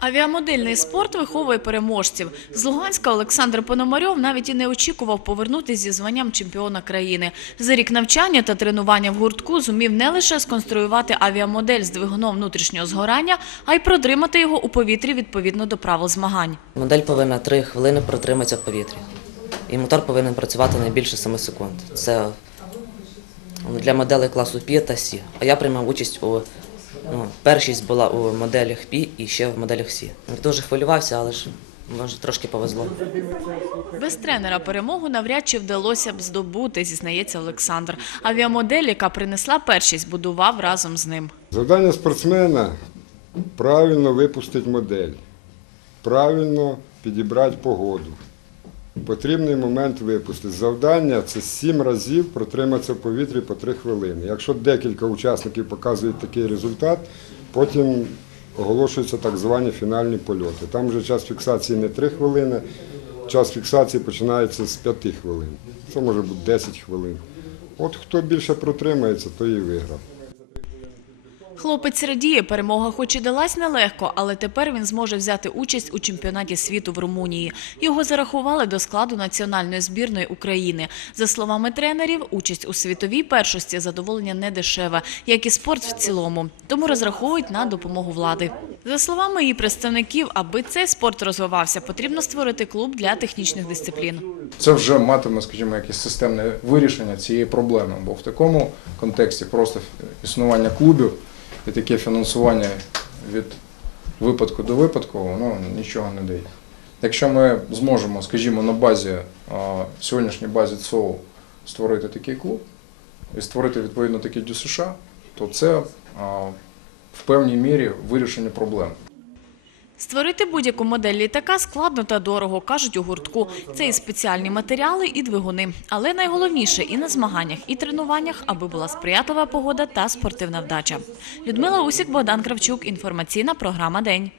Авіамодельний спорт виховує переможців. З Луганська Олександр Пономарьов навіть і не очікував повернутися зі званням чемпіона країни. За рік навчання та тренування в гуртку зумів не лише сконструювати авіамодель з двигуном внутрішнього згорання, а й протримати його у повітрі відповідно до правил змагань. Модель повинна 3 хвилини протриматися в повітрі. І мотор повинен працювати не більше 7 секунд. Це для моделей класу Пі та Сі. А я приймав участь у ну, першість була у моделях Пі і ще в моделях Сі. Дуже хвилювався, але ж може трошки повезло. Без тренера перемогу навряд чи вдалося б здобути, зізнається Олександр. Авіамодель, яка принесла першість, будував разом з ним. Завдання спортсмена правильно випустити модель, правильно підібрати погоду. Потрібний момент випустити. Завдання це сім разів протриматися в повітрі по три хвилини. Якщо декілька учасників показують такий результат, потім оголошуються так звані фінальні польоти. Там вже час фіксації не три хвилини, час фіксації починається з п'яти хвилин. Це може бути 10 хвилин. От хто більше протримається, той і виграв. Хлопець радіє, перемога хоч і далась нелегко, але тепер він зможе взяти участь у чемпіонаті світу в Румунії. Його зарахували до складу національної збірної України. За словами тренерів, участь у світовій першості задоволення не дешеве, як і спорт в цілому. Тому розраховують на допомогу влади. За словами її представників, аби цей спорт розвивався, потрібно створити клуб для технічних дисциплін. Це вже матиме, скажімо, якесь системне вирішення цієї проблеми, бо в такому контексті просто існування клубів і таке фінансування від випадку до випадку, воно нічого не дає. Якщо ми зможемо, скажімо, на базі сьогоднішній базі ЦОУ створити такий клуб і створити відповідно такий ДЮСШ, то це в певній мірі вирішення проблем. Створити будь-яку модель літака складно та дорого, кажуть у гуртку. Це і спеціальні матеріали, і двигуни. Але найголовніше і на змаганнях, і тренуваннях, аби була сприятлива погода та спортивна вдача. Людмила Усік, Богдан Кравчук. Інформаційна програма День.